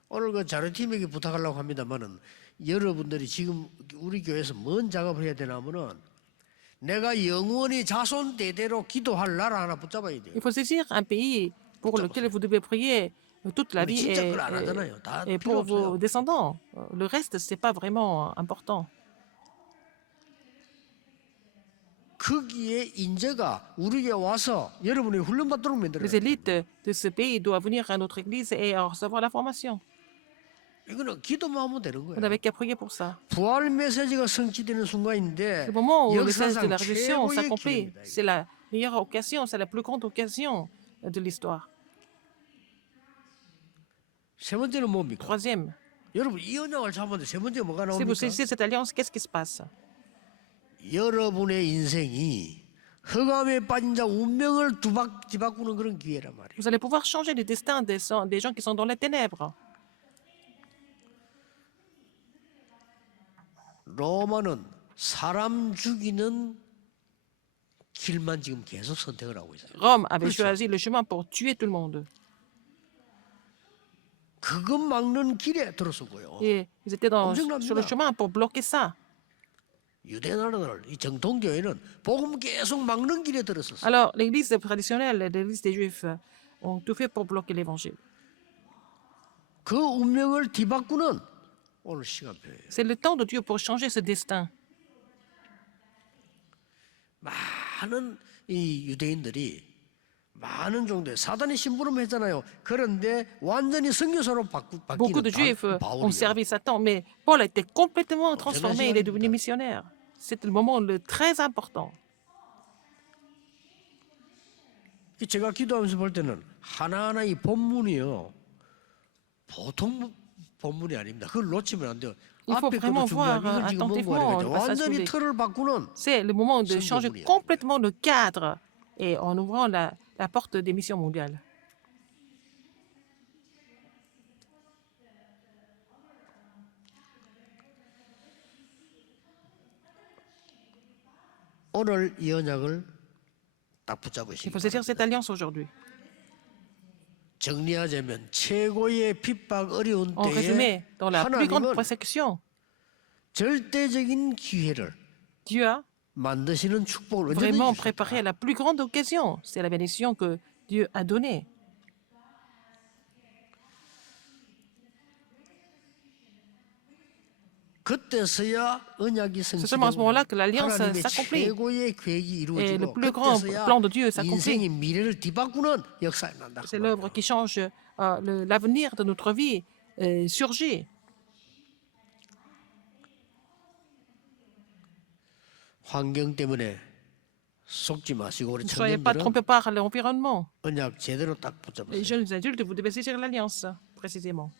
오늘 그 자료팀에게 부탁하려고 합니다만은 여러분들이 지금 우리 교회에서 뭔 작업을 해야 되냐면은 내가 영원히 자손 대대로 기도할 나라 하나 붙잡아야 돼요. Il faut saisir un pays pour lequel vous devez prier toute la 근데 vie 진짜 그걸 안 하잖아요. 다 et 필요 pour vos 없어요. descendants. Le reste, c'est pas vraiment important. 거기에 인재가 우리에게 와서 여러분이 훈련받도록 만들어요. Les élites de ce pays doivent venir à notre église et recevoir la formation. 이거는 기도만 하면 되는 Vous 거예요. n'avez qu'à prier pour ça. 부활 메시지가 성취되는 순간인데 Le moment où le message de 역사상 la résurrection 최고의 s'accomplit, 기회입니다. c'est la meilleure occasion, c'est la plus grande occasion de l'histoire. 세 번째는 뭡니까? Troisième, 여러분 이 언약을 잡았는데 세 번째 뭐가 si vous 나옵니까? saisissez cette alliance, qu'est-ce qui se passe? 여러분의 인생이 흑암에 빠진 자 운명을 뒤바꾸는 그런 기회란 말이에요. Vous allez pouvoir changer le destin des gens qui sont dans les ténèbres. 로마는 사람 죽이는 길만 지금 계속 선택을 하고 있어요. Rome avait 그렇죠. choisi le chemin pour tuer tout le monde. 그것 막는 길에 들어서고요. Et ils étaient 엄청납니다. sur le chemin pour bloquer ça. 유대 나라들 이 정통교회는 복음 계속 막는 길에 들었었어요. Alors, l'église traditionnelle, l'église des Juifs, ont tout fait pour bloquer l'évangile. 그 운명을 뒤바꾸는 오늘 시간표예요. C'est le temps de Dieu pour changer ce destin. 많은 이 유대인들이 많은 종들 사단이 심부름했잖아요. 그런데 완전히 선교사로 Beaucoup 바뀌는 de Juifs ont 바울이요. servi Satan, mais Paul a été complètement transformé, il est devenu 시간입니다. missionnaire. C'était le moment très important. 제가 기도하면서 볼 때는 하나하나 이 본문이요. 보통 본문이 아닙니다. 그걸 놓치면 안 돼요. Il faut 앞에 것도 vraiment 중요한 voir 이건 지금 뭔가 attentivement 아니거든요. le passage 완전히 biblique. 틀을 바꾸는 C'est le moment de Seigneur changer Boulier. complètement le cadre et en ouvrant la porte des missions mondiales. 오늘 이 언약을 딱 Il 붙잡으시기 faut saisir cette 바랍니다. alliance aujourd'hui. 정리하자면 최고의 핍박 어려운 En 때에 résumé, dans la plus grande 하나님은 persécution, 절대적인 기회를 Dieu a 만드시는 축복을 vraiment 언제든지 préparé 주셨다. la plus grande occasion. C'est la bénédiction que Dieu a donnée. 그때서야 언약이 C'est seulement à ce moment-là que 성취되고 l'alliance 하나님의 s'accomplit. 최고의 계획이 Et le 이루어지고 plus grand 그때서야 plan de Dieu s'accomplit. 인생의 미래를 뒤바꾸는 역사가 난다. C'est l'œuvre qui change l'avenir de notre vie surgit. 환경 때문에 속지 마시고 우리 Ne soyez pas 청년들은 trompés par l'environnement. 언약 제대로 딱 Les 붙잡으세요. jeunes adultes, vous devez saisir l'alliance, précisément.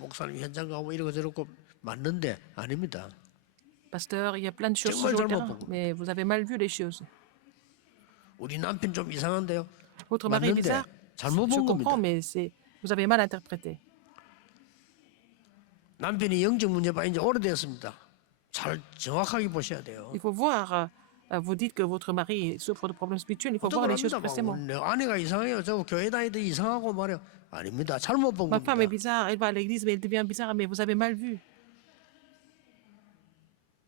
목사님 현장 가고 이러고 저러고 맞는데 아닙니다. Pasteur, il y a plein de choses 정말 sur le 잘못 terrain, 본 거예요. mais vous avez mal vu les choses. 우리 남편 좀 이상한데요. Votre mari est 맞는데 bizarre. 잘못 Je 본 comprends, 겁니다. mais vous avez mal interprété. 남편이 영적 문제 봐 이제 오래됐습니다. 잘 정확하게 보셔야 돼요. Il faut voir, vous dites que votre mari souffre de problèmes spirituels, il faut voir les choses précisément. 내 아내가 이상해요. 저 교회 다니도 이상하고 말이야. 아닙니다. 잘못 본 Ma femme est 겁니다. bizarre, elle va à l'église, mais elle devient bizarre, mais vous avez mal vu.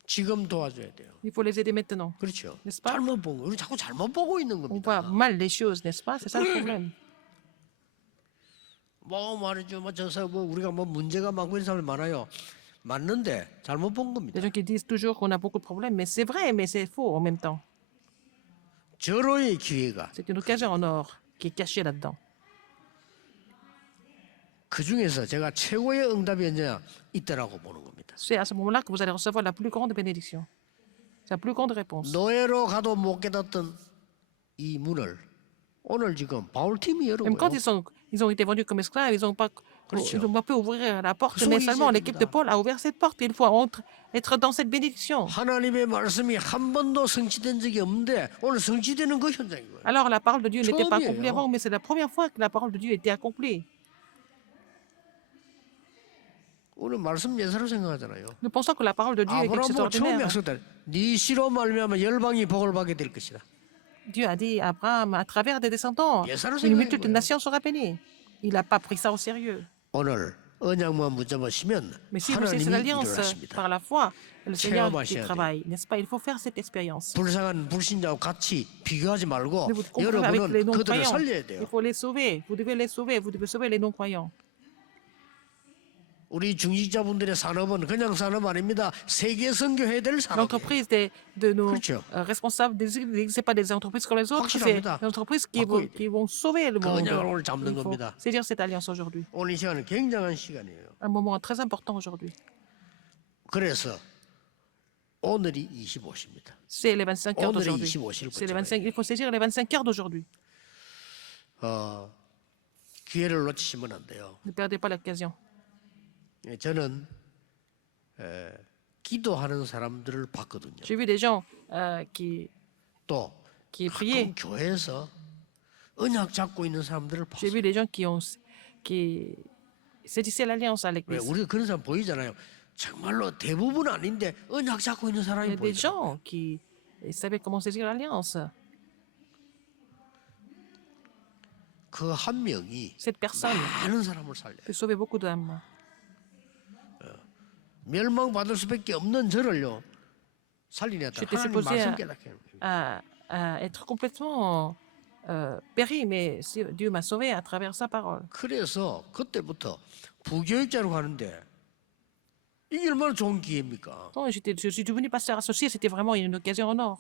지금 도와줘야 돼요. Il faut les aider maintenant. 그렇죠. N'est-ce pas? 잘못 본 거. 우리 자꾸 잘못 보고 있는 On 겁니다. voit mal les choses, n'est-ce pas? C'est ça le problème. 뭐 말이죠. 뭐 저서 뭐 우리가 뭐 문제가 많고 이런 사람이 많아요. 맞는데 잘못 본 겁니다. Les gens qui disent toujours qu'on a beaucoup de problèmes, mais c'est vrai, mais c'est faux en même temps. 절호의 기회가 C'est une occasion en or qui est cachée là-dedans. 그 중에서 제가 최고의 응답이 언제나 있다라고 보는 겁니다. C'est à ce moment-là que vous allez recevoir la plus grande bénédiction. C'est la plus grande réponse. 노예로 가도 못 깨닫던 이 문을 오늘 지금 바울팀이 Même quand 열어요. ils ont été vendus comme esclaves, ils n'ont pas pu ouvrir la porte, Ils mais sont seulement isés l'équipe de 됩니다. Paul a ouvert cette porte. Il faut être dans cette bénédiction. 하나님의 말씀이 한 번도 성취된 적이 없는데 오늘 성취되는 그 현장인 거예요. Alors la parole de Dieu n'était pas accomplie 처음이에요. avant, mais c'est la première fois que la parole de Dieu était accomplie. 오늘 말씀 예사로 생각하잖아요. Nous pensons que la parole de Dieu est quelque chose 아브라함은 처음 d'ordinaire. 약속했다. 네 씨로 말미암아 열방이 복을 받게 될 것이다. Dieu a dit à Abraham, à travers des descendants, 예사로 une 생각한 multitude de 거예요. nations sera bénie. Il n'a pas pris ça au sérieux. 오늘 언약만 붙잡으시면 Mais si vous cessez 하나님이 l'alliance 일어나십니다. par la foi, le Seigneur 체험하셔야 qui 돼요. travaille, n'est-ce pas? Il faut faire cette expérience. 불쌍한 불신자와 같이 비교하지 말고 Ne vous comparez avec les 여러분은 그들을 non-croyants. 살려야 Il 돼요. faut les sauver. Vous devez les sauver. Vous devez sauver les non-croyants. 우리 중직자분들의 산업은 그냥 산업 아닙니다. 세계 선교해야 될 산업이에요. L'entreprise de nos 그렇죠. responsables des églises, ce n'est pas des entreprises comme les autres, c'est 확실합니다. des entreprises 바꿔야 qui vont sauver le 그 monde. 언약을 오늘 잡는 Il faut 겁니다. saisir cette alliance aujourd'hui. 오늘 이 시간은 굉장한 시간이에요. Un moment très important aujourd'hui. 그래서 오늘이 25시입니다. C'est les 25 heures 오늘이 d'aujourd'hui. 25시를 C'est les 25, il faut saisir les 25 heures d'aujourd'hui. 기회를 놓치시면 안 돼요. Ne perdez pas l'occasion. 예, 저는 기도하는 사람들을 봤거든요. J'ai vu des gens 또 qui 가끔 priaient. 교회에서 언약 잡고 있는 사람들을 J'ai 봤어요. vu des gens qui saisissaient l'alliance à 왜 l'église. 우리가 그런 사람 보이잖아요. 정말로 대부분 아닌데 언약 잡고 있는 Il y 사람이 a des 보이죠. gens qui savaient comment saisir l'alliance. 그 한 명이 Cette personne 많은 사람을 살려요. peut sauver beaucoup d'âmes. 멸망받을 수밖에 없는 저를요 살리냈다. J'étais 하나님 supposé 말씀 깨닫게 하는 거예요. à être complètement péri, mais Dieu m'a sauvé à travers sa parole. 그래서 그때부터 부교육자로 가는데 이게 얼마나 좋은 기회입니까? Donc, je suis devenu pasteur associé, c'était vraiment une occasion en or.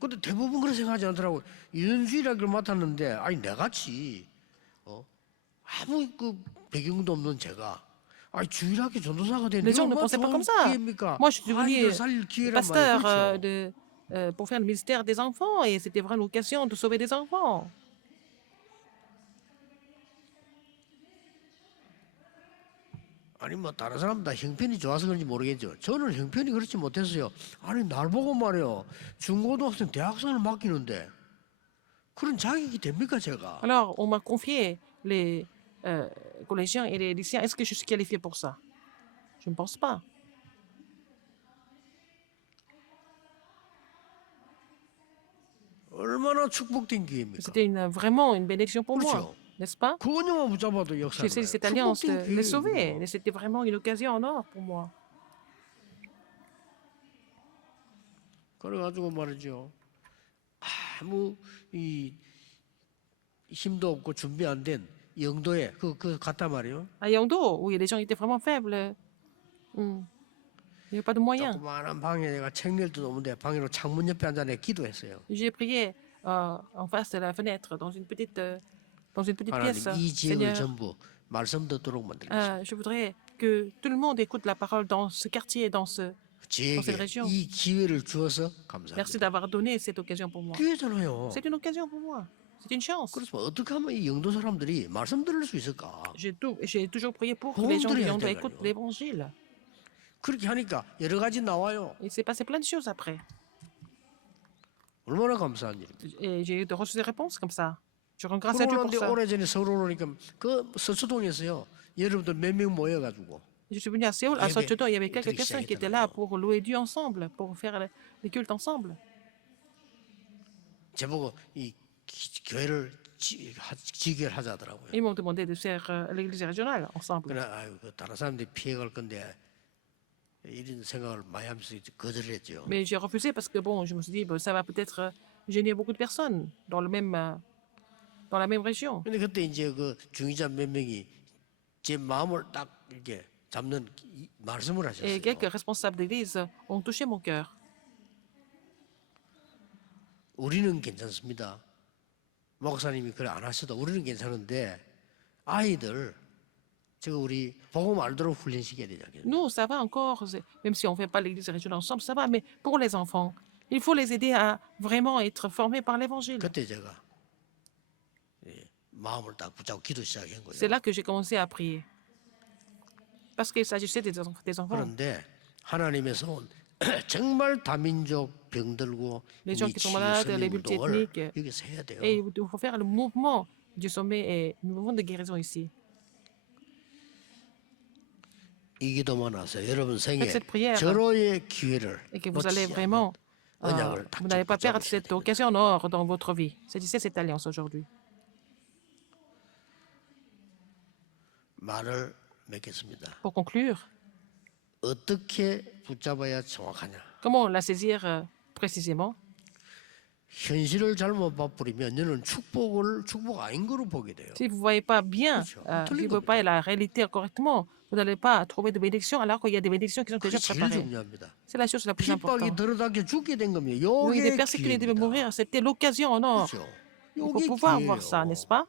근데 대부분 그렇게 생각하지 않더라고. 유전주의라는 걸 맡았는데 아니 내같이 아무 그 배경도 없는 제가 아니 주일학교 전도사가 되는 Les gens ne 얼마나 pensaient pas 좋은 comme ça. 기회입니까? Moi, je suis devenu 아이들 살릴 기회란 pasteur 말이죠. pour faire le ministère des enfants et c'était vraiment l'occasion de sauver des enfants. 아니 뭐 다른 사람 다 형편이 좋아서 그런지 모르겠죠. 저는 형편이 그렇지 못했어요. 아니 날 보고 말이요 중고등학생 대학생을 맡기는데 그런 자격이 됩니까 제가? Alors, on m'a confié les collégiens et les lycéens. Est-ce que je suis qualifié pour ça? Je ne pense pas. 얼마나 축복된 기회입니까? C'était vraiment une bénédiction pour moi, 그렇죠. n'est-ce pas? 그 언약만 붙잡아도 J'ai 역사를 essayé 봐요. cette alliance 축복된 de les sauver. 기회예요. Et c'était vraiment une occasion en or pour moi. 그래가지고 말이죠. 아무 이 힘도 없고 준비 안 된 영도에 그 갔단 말이에요. À Yangdo, où les gens étaient vraiment faibles, il n'y avait pas de moyens. 조그마한 방에 내가 책렬도 없는데 방에로 창문 옆에 앉아 내 기도했어요. J'ai prié en face de la fenêtre, dans une petite 하나님 pièce. 이 지역을 Seigneur, 전부 말씀 듣도록 만들겠습니다. je voudrais que tout le monde écoute la parole dans ce quartier, dans cette 저에게 région. 이 기회를 주어서 Merci 감사합니다. d'avoir donné cette occasion pour moi. 기회잖아요. C'est une occasion pour moi. C'est une chance. 그래서 어떻게 하면 이 영도 사람들이 말씀 들을 수 있을까? J'ai toujours prié pour que les gens de Yangdo écoutent l'évangile. 그렇게 하니까 여러 가지 나와요. Il s'est passé plein de choses après. 얼마나 감사한 일입니다. Et j'ai reçu des réponses comme ça. Je rends grâce à Dieu pour 그러는데 ça. 오래전에 서울 오니까 그 서초동에서요. 여러분들 몇 명 모여가지고 Je suis venu à Séoul, à Seoul, il y avait quelques Électrique, personnes qui ça, étaient là pour louer Dieu ensemble, pour faire les cultes ensemble. 제보고 이 교회를 지결하자더라고요. Ils m'ont demandé de faire l'église régionale ensemble. 그러나 아유, 그 다른 사람들이 피해갈 건데 이런 생각을 많이 하면서 이제 거절을 했죠. Mais j'ai refusé parce que bon, je me suis dit, ça va peut-être gêner beaucoup de personnes dans la même région. 근데 그때 이제 그 중위자 몇 명이 제 마음을 딱 이렇게 잡는 말씀을 Et 하셨어요. quelques responsables d'église ont touché mon cœur. 우리는 괜찮습니다. 목사님이 그래 안 하셔도 우리는 괜찮은데 아이들 제가 우리 복음 알도록 훈련시켜야 되잖아요. Nous, ça va encore, même si on ne fait pas l'église régionale ensemble, ça va, mais pour les enfants, il faut les aider à vraiment être formés par l'évangile. 그때 제가 마음을 딱 붙잡고 기도 시작한 C'est 거예요. là que j'ai commencé à prier. Parce qu'il s'agissait des enfants. 그런데 하나님에서 온 정말 다민족 병들고 Les gens qui sont malades, les 운동을 multiethniques. 여기서 해야 돼요. Et il faut faire le mouvement du sommet et le mouvement de guérison ici. 이 기도만 하세요. 여러분 생에 Faites cette prière. 절호의 기회를 Et que vous 놓치지 allez 않는 vraiment, 언약을 딱 vous n'allez pas perdre 붙잡으셔야 cette 됩니다. occasion en or dans votre vie. Saisissez cette alliance aujourd'hui. 말을 맺겠습니다. Pour conclure, 어떻게 붙잡아야 정확하냐? comment la saisir précisément? 현실을 잘못 봐버리면 너는 축복 아닌 거로 보게 돼요. Si vous ne voyez pas bien, 그렇죠. si 틀린 vous ne voyez 겁니다. pas la réalité correctement, vous n'allez pas trouver de bénédictions alors qu'il y a des bénédictions qui sont 그게 déjà 제일 préparées. 중요합니다. C'est la chose la plus 핍박이 importante. 들어닿게 죽게 된 겁니다. Oui, des 요게 persécutés devaient 기회입니다. mourir. C'était l'occasion en or. 그렇죠. Il faut 요게 pouvoir voir ça, 기회예요. n'est-ce pas?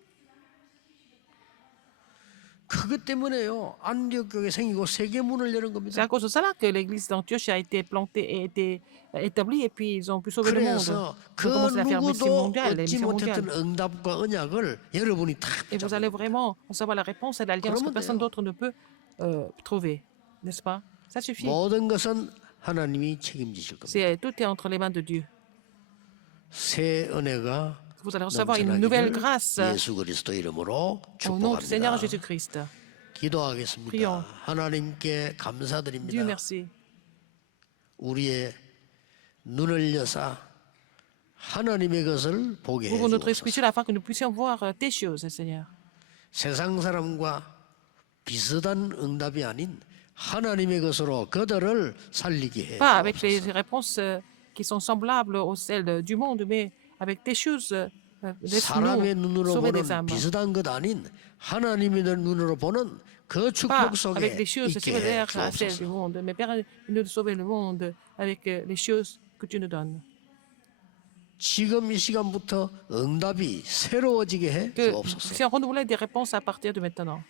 그것 때문에요. 안디옥 교회 생기고 세계 문을 여는 C'est 겁니다. à cause de cela que l'église d'Antioche a été plantée et été établie et puis ils ont pu sauver le monde. 그래서 Ils 그 ont commencé à faire mission 누구도 mondiale, les 얻지 missions 못했던 mondiales. 응답과 언약을 여러분이 다 Et vous allez vraiment savoir la réponse et l'alliance que 그러면 personne 돼요. d'autre ne peut trouver, n'est-ce pas? Ça suffit. 모든 것은 하나님이 책임지실 겁니다. Tout est entre les mains de Dieu. 새 은혜가 Vous allez recevoir une nouvelle 넘쳐나기를 grâce 예수 그리스도 이름으로 au nom du Seigneur 축복합니다. Jésus-Christ. 기도하겠습니다. Prions. 하나님께 Dieu 감사드립니다. merci. 우리의 눈을 여사 하나님의 것을 보게 Ouvre notre 해주옵소서. esprit afin que nous puissions voir tes choses, Seigneur. 세상 사람과 비슷한 응답이 아닌 하나님의 것으로 그들을 살리게 Pas avec les 해주옵소서. réponses qui sont semblables aux celles du monde, mais avec tes choses. 사람의 Laisse-nous 눈으로 sauver 보는 des âmes. 비슷한 것 아닌 하나님의 눈으로 보는 그 Pas 축복 속에 avec des choses 있게 similaires à celles du 해주옵소서. monde, mais permets-nous de sauver le monde avec les choses que tu nous donnes. 지금 이 시간부터 응답이 새로워지게 해 Que 주옵소서. puissions renouveler des réponses à partir de maintenant.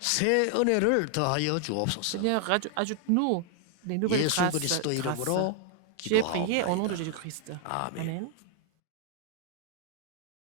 새 은혜를 더하여 주옵소서. Seigneur, ajoute-nous des nouvelles 예수 grâces. 그리스도 이름으로 J'ai prié au nom de 기도하옵나이다. Jésus-Christ. 아멘. Amen.